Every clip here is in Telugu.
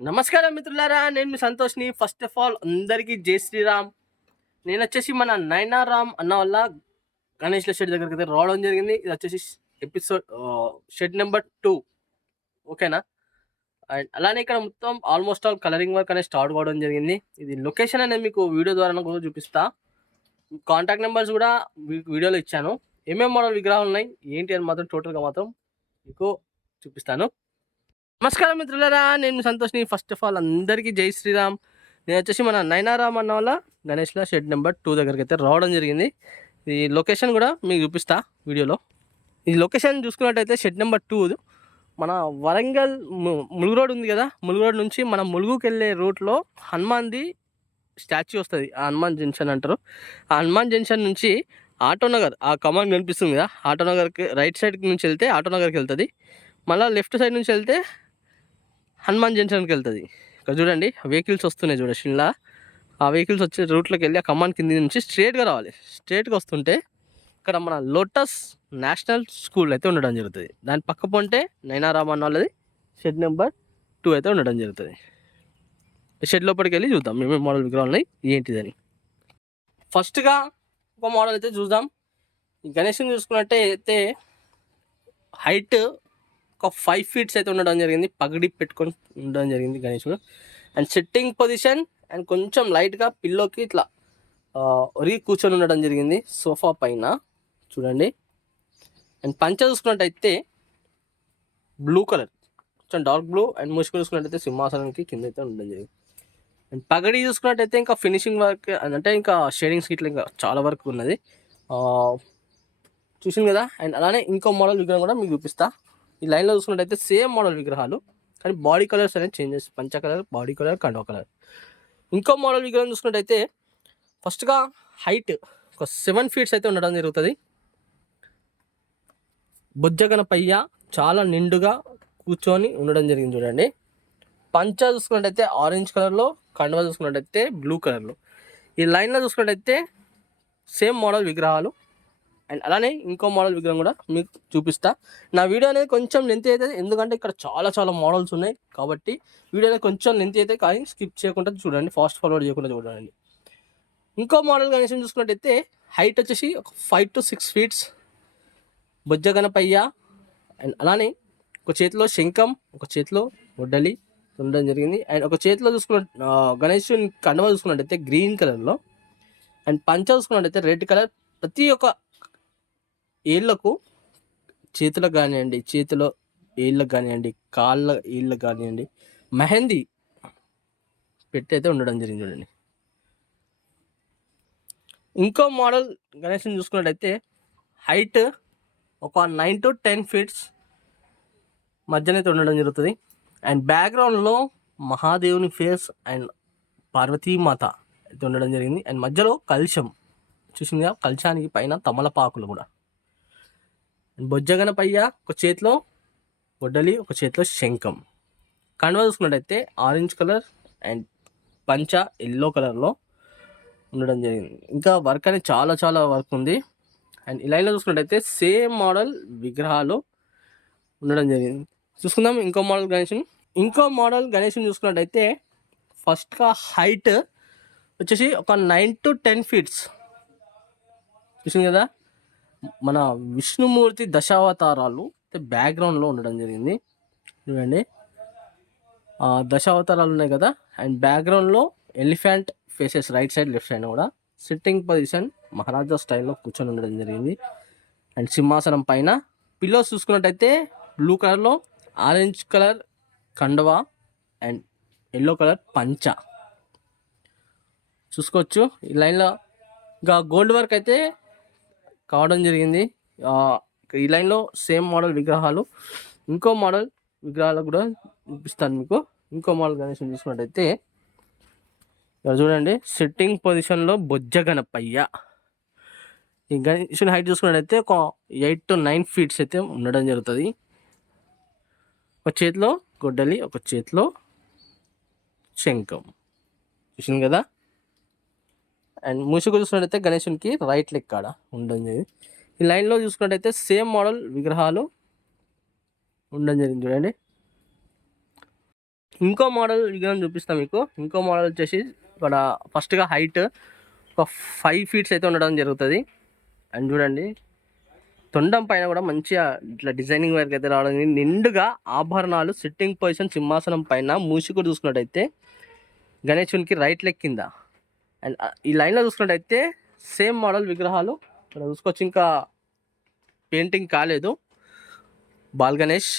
నమస్కారం మిత్రులారా, నేను మీ సంతోష్ని. ఫస్ట్ ఆఫ్ ఆల్ అందరికీ జై శ్రీరామ్. నేను వచ్చేసి మన నైనారామ్ అన్న వల్ల గణేష్ల షెడ్ దగ్గరికి అయితే రావడం జరిగింది. ఇది వచ్చేసి ఎపిసోడ్ షెడ్ నెంబర్ 2, ఓకేనా. అండ్ అలానే ఇక్కడ మొత్తం ఆల్మోస్ట్ ఆల్ కలరింగ్ వర్క్ అనేది స్టార్ట్ కావడం జరిగింది. ఇది లొకేషన్ అనేది మీకు వీడియో ద్వారా కూడా చూపిస్తా. కాంటాక్ట్ నెంబర్స్ కూడా వీడియోలో ఇచ్చాను. ఏమేమి మోడల్ విగ్రహాలు ఉన్నాయి ఏంటి అని మాత్రం టోటల్గా మాత్రం మీకు చూపిస్తాను. నమస్కారం మిత్రులారా, నేను మీ సంతోష్ని. ఫస్ట్ ఆఫ్ ఆల్ అందరికీ జై శ్రీరామ్. నేను వచ్చేసి మన నైనారామ్ అన్న వల్ల గణేష్ల షెడ్ నెంబర్ 2 దగ్గరికి అయితే రావడం జరిగింది. ఈ లొకేషన్ కూడా మీకు చూపిస్తా వీడియోలో. ఈ లొకేషన్ చూసుకున్నట్టయితే షెడ్ నెంబర్ 2 మన వరంగల్ ములుగు రోడ్ ఉంది కదా, ములుగు రోడ్ నుంచి మనం ములుగుకి వెళ్ళే రూట్లో హనుమాన్ది స్టాచ్యూ వస్తుంది. ఆ హనుమాన్ జంక్షన్ అంటారు. ఆ హనుమాన్ జంక్షన్ నుంచి ఆటోనగర్, ఆ కమాండ్ కనిపిస్తుంది కదా, ఆటోనగర్కి రైట్ సైడ్ నుంచి వెళ్తే ఆటోనగర్కి వెళ్తుంది. మళ్ళీ లెఫ్ట్ సైడ్ నుంచి వెళ్తే హనుమాన్ జంక్షన్కి వెళ్తుంది. ఇక్కడ చూడండి వెహికల్స్ వస్తున్నాయి చూడ షిన్లా. ఆ వెహికల్స్ వచ్చే రూట్లోకి వెళ్ళి ఆ కమాండ్ కింద నుంచి స్ట్రేట్గా రావాలి. స్ట్రేట్గా వస్తుంటే ఇక్కడ మన లోటస్ నేషనల్ స్కూల్ అయితే ఉండడం జరుగుతుంది. దాని పక్క పొంటే నైనారామ్ అన్న వాళ్ళది షెడ్ నెంబర్ 2 అయితే ఉండడం జరుగుతుంది. షెడ్ లోపలికి వెళ్ళి చూద్దాం మేమే మోడల్ విగ్రహాలు ఉన్నాయి ఏంటిదని. ఫస్ట్గా ఒక మోడల్ అయితే చూద్దాం. ఈ గణేష్ని చూసుకున్నట్టయితే హైట్ ఒక 5 feet అయితే ఉండడం జరిగింది. పగడి పెట్టుకొని ఉండడం జరిగింది గణేశుడు. అండ్ సిట్టింగ్ పొజిషన్ అండ్ కొంచెం లైట్గా పిల్లోకి ఇట్లా కూర్చొని ఉండడం జరిగింది సోఫా పైన చూడండి. అండ్ పంచ చూసుకున్నట్టయితే బ్లూ కలర్, కొంచెం డార్క్ బ్లూ. అండ్ ముసుగు చూసుకున్నట్టయితే సింహాసనానికి కింద అయితే ఉండడం జరిగింది. అండ్ పగడి చూసుకున్నట్టయితే ఇంకా ఫినిషింగ్ వర్క్ అంటే ఇంకా షేడింగ్స్ ఇట్లా ఇంకా చాలా వర్క్ ఉన్నది చూసింది కదా. అండ్ అలానే ఇంకో మోడల్ విగ్రహం కూడా మీకు చూపిస్తా. ఈ లైన్లో చూసుకున్నట్టయితే సేమ్ మోడల్ విగ్రహాలు, కానీ బాడీ కలర్స్ అనేది చేంజెస్. పంచ కలర్, బాడీ కలర్, కండవ కలర్. ఇంకో మోడల్ విగ్రహం చూసుకున్నట్టయితే ఫస్ట్గా హైట్ ఒక 7 feet అయితే ఉండడం జరుగుతుంది. బొజ్జగనపయ్య చాలా నిండుగా కూర్చొని ఉండడం జరిగింది చూడండి. పంచ చూసుకున్నట్టయితే ఆరెంజ్ కలర్లో, కండవ చూసుకున్నట్టయితే బ్లూ కలర్లో. ఈ లైన్లో చూసుకున్నట్టయితే సేమ్ మోడల్ విగ్రహాలు. అండ్ అలానే ఇంకో మోడల్ విగ్రహం కూడా మీకు చూపిస్తా. నా వీడియో అనేది కొంచెం లెంత్ అవుతుంది, ఎందుకంటే ఇక్కడ చాలా చాలా మోడల్స్ ఉన్నాయి కాబట్టి వీడియో అనేది కొంచెం లెంత్ అవుతాయి. కానీ స్కిప్ చేయకుండా చూడండి, ఫాస్ట్ ఫార్వర్డ్ చేయకుండా చూడండి. ఇంకో మోడల్ గణేశం చూసుకున్నట్టయితే హైట్ వచ్చేసి ఒక 5 to 6 feet బొజ్జగనపయ్య. అండ్ అలానే ఒక చేతిలో శంఖం, ఒక చేతిలో వడ్డలి ఉండడం జరిగింది. అండ్ ఒక చేతిలో చూసుకున్న గణేశుని కండవ చూసుకున్నట్టయితే గ్రీన్ కలర్లో. అండ్ పంచ చూసుకున్నట్టయితే రెడ్ కలర్. ప్రతి ఒక్క ఏళ్ళకు, చేతులకు కానివ్వండి, చేతిలో ఏళ్ళకు కానివ్వండి, కాళ్ళ ఏళ్ళకు కానివ్వండి, మెహందీ పెట్టి అయితే ఉండడం జరిగింది చూడండి. ఇంకో మోడల్ గణేష్ని చూసుకున్నట్టయితే హైట్ ఒక 9 to 10 feet మధ్యనైతే ఉండడం జరుగుతుంది. అండ్ బ్యాక్గ్రౌండ్లో మహాదేవుని ఫేస్ అండ్ పార్వతీమాత అయితే ఉండడం జరిగింది. అండ్ మధ్యలో కలశం చూసిందిగా, కలశానికి పైన తమలపాకులు కూడా. బొజ్జగనపయ్య ఒక చేతిలో వడ్డలి, ఒక చేతిలో శంఖం. కండువ చూసుకున్నట్టయితే ఆరెంజ్ కలర్ అండ్ పంచ ఎల్లో కలర్లో ఉండడం జరిగింది. ఇంకా వర్క్ అనేది చాలా చాలా వర్క్ ఉంది. అండ్ ఈ లైన్లో చూసుకున్నట్టయితే సేమ్ మోడల్ విగ్రహాలు ఉండడం జరిగింది. చూసుకుందాం ఇంకో మోడల్ గణేష్ని చూసుకున్నట్టయితే ఫస్ట్గా హైట్ వచ్చేసి ఒక 9 to 10 feet చూసింది కదా. మన విష్ణుమూర్తి దశావతారాలు బ్యాక్గ్రౌండ్లో ఉండడం జరిగింది చూడండి. దశావతారాలు ఉన్నాయి కదా. అండ్ బ్యాక్గ్రౌండ్లో elephant faces right side left side కూడా. సిట్టింగ్ పొజిషన్ మహారాజా స్టైల్లో కూర్చొని ఉండడం జరిగింది. అండ్ సింహాసనం పైన పిల్లోస్ చూసుకున్నట్టయితే బ్లూ కలర్లో, ఆరెంజ్ కలర్ కండవా అండ్ ఎల్లో కలర్ పంచ చూసుకోవచ్చు. ఈ లైన్లో ఇంకా గోల్డ్ వర్క్ అయితే కావడం జరిగింది. ఈ లైన్లో సేమ్ మోడల్ విగ్రహాలు. ఇంకో మోడల్ విగ్రహాలు కూడా చూపిస్తాను మీకు. ఇంకో మోడల్ గణేశం చూసుకున్నట్టయితే ఇక్కడ చూడండి, సిట్టింగ్ పొజిషన్లో బొజ్జగనపయ్య. ఈ గణేశుని హైట్ చూసుకున్నట్టయితే ఒక 8 to 9 feet అయితే ఉండడం జరుగుతుంది. ఒక చేతిలో గొడ్డలి, ఒక చేతిలో శంఖం చూసింది కదా. అండ్ ముసుగు చూసుకున్నట్టయితే గణేశునికి రైట్ లెగ్ కాడ ఉండడం జరిగింది. ఈ లైన్లో చూసుకున్నట్టయితే సేమ్ మోడల్ విగ్రహాలు ఉండడం జరిగింది చూడండి. ఇంకో మోడల్ విగ్రహం చూపిస్తాను మీకు. ఇంకో మోడల్ వచ్చేసి ఇక్కడ ఫస్ట్గా హైట్ ఒక 5 ఫీట్స్ అయితే ఉండడం జరుగుతుంది. అండ్ చూడండి తొండం పైన కూడా మంచిగా ఇట్లా డిజైనింగ్ వర్క్ అయితే రావడం, నిండుగా ఆభరణాలు సిట్టింగ్ పొజిషన్ సింహాసనం పైన మూసికూడు చూసుకున్నట్టయితే గణేశునికి రైట్ లెగ్ కింద. అండ్ ఈ లైన్లో చూసుకున్నట్టయితే సేమ్ మోడల్ విగ్రహాలు ఇక్కడ చూసుకోవచ్చు. ఇంకా పెయింటింగ్ కాలేదు బాల్ గణేష్.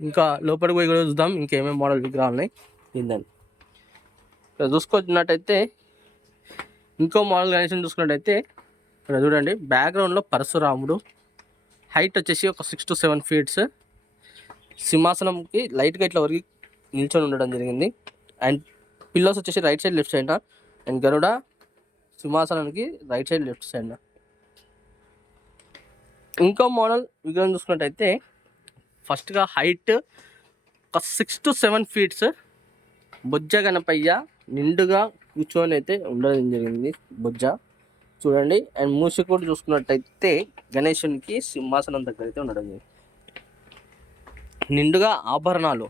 ఇంకా లోపలికి పోయి కూడా చూద్దాం ఇంకేమేమి మోడల్ విగ్రహాలు ఉన్నాయి ఏందని. ఇక్కడ చూసుకున్నట్టయితే ఇంకో మోడల్ గణేష్ని చూసుకున్నట్టయితే ఇక్కడ చూడండి బ్యాక్గ్రౌండ్లో పరశురాముడు, హైట్ వచ్చేసి ఒక 6 to 7 ఫీట్స్, సింహాసనంకి లైట్గా ఇట్లా వరకు నిల్చొని ఉండడం జరిగింది. అండ్ పిల్లోస్ వచ్చేసి right side left side, and Garuda సింహాసనానికి రైట్ సైడ్ లెఫ్ట్ సైడ్. ఇంకో మోడల్ విగ్రహం చూసుకున్నట్టయితే ఫస్ట్గా హైట్ ఒక 6 to 7 ఫీట్స్, బొజ్జ గణపయ్య నిండుగా కూర్చొని అయితే ఉండడం జరిగింది బొజ్జ చూడండి. అండ్ మూసికూడు చూసుకున్నట్టయితే గణేశునికి సింహాసనం దగ్గర అయితే ఉండడం జరిగింది. నిండుగా ఆభరణాలు,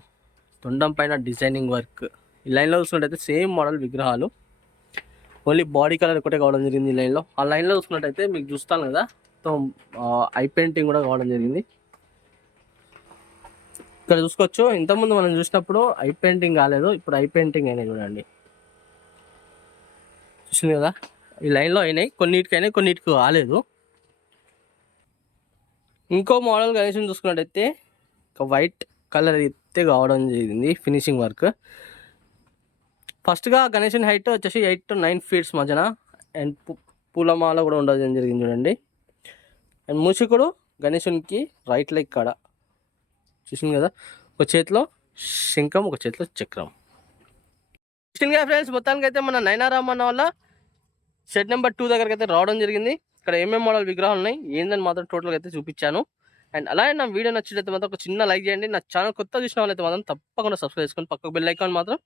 తొండం పైన డిజైనింగ్ వర్క్. ఈ లైన్లో చూసుకున్నట్టయితే సేమ్ మోడల్ విగ్రహాలు, ఓన్లీ బాడీ కలర్ ఒకటే కావడం జరిగింది ఈ లైన్లో. ఆ లైన్లో చూసుకున్నట్టయితే మీకు చూస్తాను కదా ఐ పెయింటింగ్ కూడా కావడం జరిగింది. ఇక్కడ చూసుకోవచ్చు ఇంతకుముందు మనం చూసినప్పుడు ఐ పెయింటింగ్ కాలేదు, ఇప్పుడు ఐ పెయింటింగ్ అయినాయి చూడండి. చూసింది కదా ఈ లైన్లో అయినాయి, కొన్నిటికి అయినాయి కొన్నిటికి కాలేదు. ఇంకో మోడల్ గణేశుని చూసుకున్నట్టయితే ఒక వైట్ కలర్ అయితే కావడం జరిగింది ఫినిషింగ్ వర్క్. ఫస్ట్గా గణేశుని హైట్ వచ్చేసి 8 to 9 ఫీట్స్ మధ్యన, అండ్ పూలమాల కూడా ఉండడం జరిగింది చూడండి. అండ్ మూసికుడు గణేశునికి రైట్ లెగ్ కాడ చూసింది కదా, ఒక చేతిలో శంఖం ఒక చేతిలో చక్రం. చూసిందిగా ఫ్రెండ్స్, మొత్తానికి అయితే మన నైనారామ్ అన్న వల్ల షెడ్ నెంబర్ 2 దగ్గరికి అయితే రావడం జరిగింది. ఇక్కడ ఏమేమి మోడల్ విగ్రహాలు ఉన్నాయి ఏందని మాత్రం టోటల్గా అయితే చూపించాను. అండ్ అలాగే నా వీడియో నచ్చినట్లయితే మాత్రం ఒక చిన్న లైక్ చేయండి. నా ఛానల్ కొత్త చూసిన వాళ్ళైతే మాత్రం తప్పకుండా సబ్స్క్రైబ్ చేసుకొని పక్కకు బెల్ ఐకాన్ మాత్రం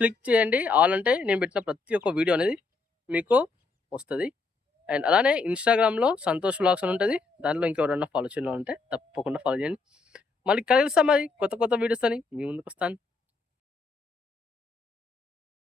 క్లిక్ చేయండి. ఆల్ అంటే నేను పెట్టిన ప్రతి ఒక్క వీడియో అనేది మీకు వస్తుంది. అండ్ అలానే ఇన్స్టాగ్రామ్లో సంతోష్ వ్లాగ్స్ అని ఉంటుంది, దాంట్లో ఇంకెవరైనా ఫాలో చేయాలంటే తప్పకుండా ఫాలో చేయండి. మళ్ళీ కలుస్తాం మరి కొత్త వీడియోస్ అని మీ ముందుకు వస్తాను.